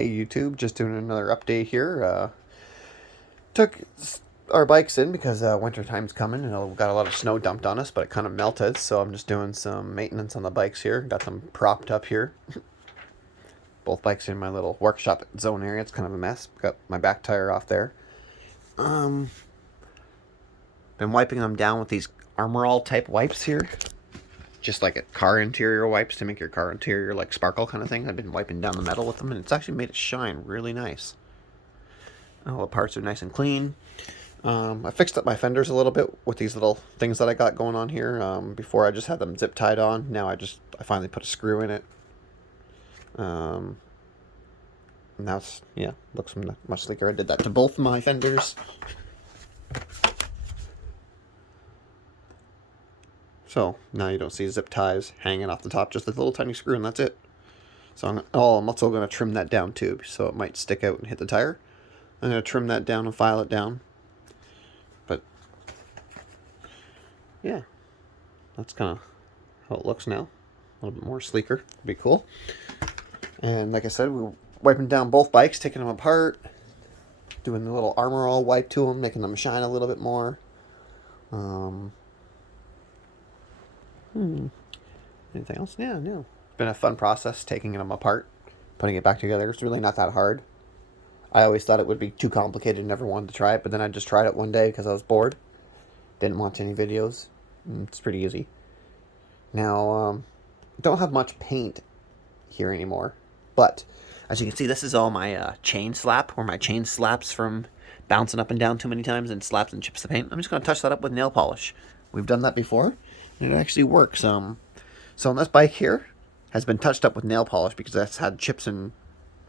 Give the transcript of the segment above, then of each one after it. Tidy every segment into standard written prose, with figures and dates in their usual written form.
Hey YouTube, just doing another update here. Took our bikes in because winter time's coming and we got a lot of snow dumped on us, but it kind of melted, so I'm just doing some maintenance on the bikes here. Got them propped up here. Both bikes in my little workshop zone area. It's kind of a mess. Got my back tire off there. Been wiping them down with these Armor All type wipes here. Just like a car interior wipes to make your car interior like sparkle kind of thing. I've been wiping down the metal with them, and it's actually made it shine really nice. All the parts are nice and clean. I fixed up my fenders a little bit with these little things that I got going on here. Before I just had them zip tied on. Now I finally put a screw in it. And now it's, yeah, looks much sleeker. I did that to both my fenders. So now you don't see zip ties hanging off the top, just a little tiny screw, and that's it. So I'm also going to trim that down too, so it might stick out and hit the tire. I'm going to trim that down and file it down. But yeah, that's kind of how it looks now. A little bit more sleeker. Be cool. And like I said, we're wiping down both bikes, taking them apart, doing the little Armor All wipe to them, making them shine a little bit more. Anything else? Yeah, no. It's been a fun process taking them apart, putting it back together. It's really not that hard. I always thought it would be too complicated and never wanted to try it, but then I just tried it one day because I was bored. Didn't watch any videos. It's pretty easy. Now, don't have much paint here anymore, but as you can see, this is all my chain slap, where my chain slaps from bouncing up and down too many times and slaps and chips the paint. I'm just going to touch that up with nail polish. We've done that before, and it actually works. So this bike here has been touched up with nail polish because that's had chips and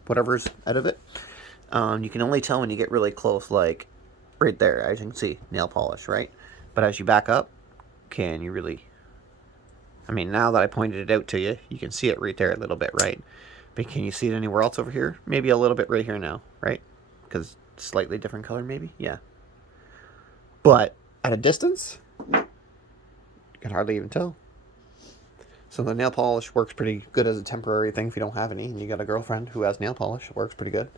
whatever's out of it. You can only tell when you get really close, like right there, as you can see, nail polish, right? But as you back up, can you really... I mean, now that I pointed it out to you, you can see it right there a little bit, right? But can you see it anywhere else over here? Maybe a little bit right here now, right? Because slightly different color, maybe? Yeah. But at a distance, you can hardly even tell. So the nail polish works pretty good as a temporary thing if you don't have any, and you got a girlfriend who has nail polish. It works pretty good.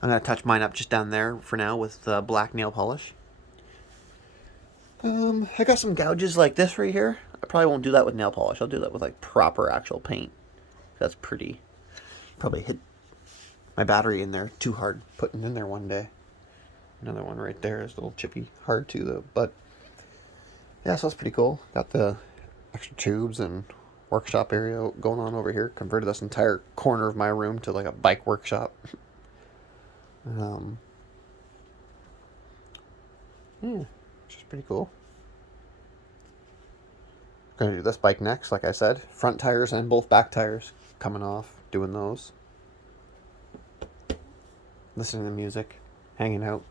I'm going to touch mine up just down there for now with black nail polish. I got some gouges like this right here. I probably won't do that with nail polish. I'll do that with like proper actual paint. That's pretty. Probably hit my battery in there too hard putting in there one day. Another one right there is a little chippy hard too though. But yeah, so that's pretty cool. Got the extra tubes and workshop area going on over here. Converted this entire corner of my room to like a bike workshop. Yeah, which is pretty cool. Gonna do this bike next, like I said. Front tires and both back tires coming off, doing those. Listening to music, hanging out.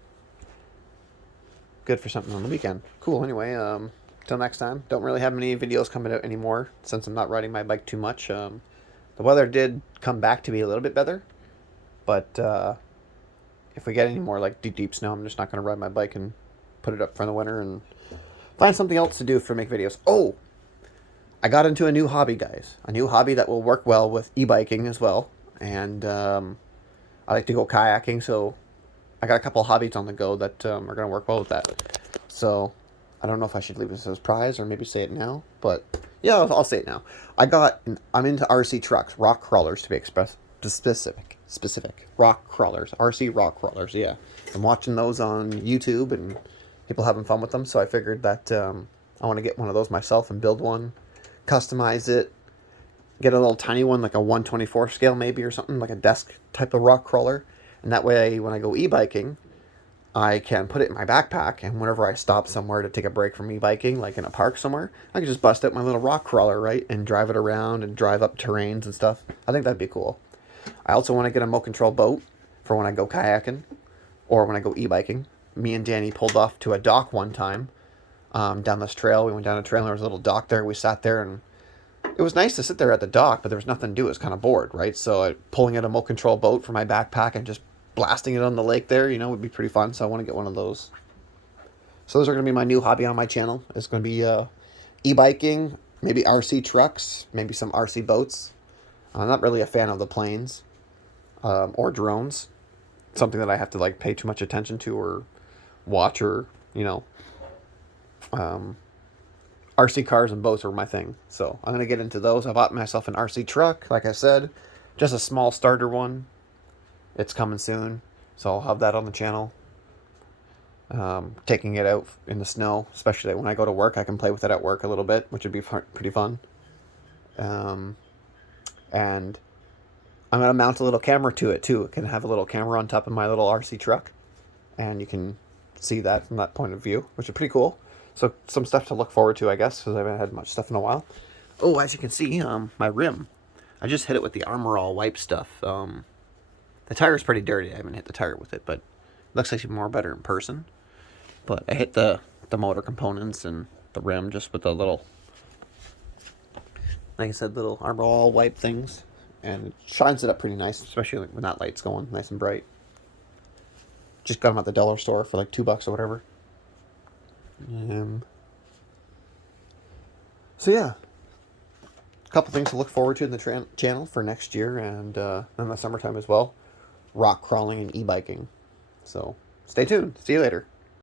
Good for something on the weekend. Cool, anyway, till next time. Don't really have many videos coming out anymore since I'm not riding my bike too much. The weather did come back to be a little bit better, but if we get any more like deep snow, I'm just not going to ride my bike and put it up for the winter and find something else to do for make videos. Oh, I got into a new hobby, guys. A new hobby that will work well with e-biking as well. And I like to go kayaking, so I got a couple of hobbies on the go that are going to work well with that. So I don't know if I should leave this as a surprise or maybe say it now, but yeah, I'll say it now. I'm into RC trucks, rock crawlers to be specific rock crawlers, RC rock crawlers. Yeah, I'm watching those on YouTube and people having fun with them, so I figured that I want to get one of those myself and build one, customize it, get a little tiny one like a 1/24 scale maybe or something, like a desk type of rock crawler, and that way when I go e-biking I can put it in my backpack, and whenever I stop somewhere to take a break from e-biking, like in a park somewhere, I can just bust out my little rock crawler, right, and drive it around and drive up terrains and stuff. I think that'd be cool. I also want to get a remote control boat for when I go kayaking or when I go e-biking. Me and Danny pulled off to a dock one time down this trail. We went down a trail and there was a little dock there. We sat there and it was nice to sit there at the dock, but there was nothing to do. It was kind of bored, right? So pulling out a remote control boat for my backpack and just blasting it on the lake there, would be pretty fun. So I want to get one of those. So those are going to be my new hobby on my channel. It's going to be e-biking, maybe RC trucks, maybe some RC boats. I'm not really a fan of the planes. or drones. Something that I have to like pay too much attention to or watch, or you know, um, RC cars and boats are my thing. So I'm gonna get into those. I bought myself an RC truck, like I said, just a small starter one. It's coming soon, so I'll have that on the channel. Taking it out in the snow, especially when I go to work, I can play with it at work a little bit, which would be pretty fun. Um, and I'm gonna mount a little camera to it too. It can have a little camera on top of my little RC truck, and you can see that from that point of view, which is pretty cool. So some stuff to look forward to, I guess, because I haven't had much stuff in a while. Oh, as you can see, my rim. I just hit it with the Armor All wipe stuff. The tire's pretty dirty. I haven't hit the tire with it, but it looks like it's more better in person. But I hit the motor components and the rim just with the little, like I said, little Armor All wipe things, and it shines it up pretty nice, especially when that light's going nice and bright. Just got them at the dollar store for like $2 or whatever. So yeah, a couple things to look forward to in the channel for next year, and in the summertime as well. Rock crawling and e-biking. So stay tuned. See you later.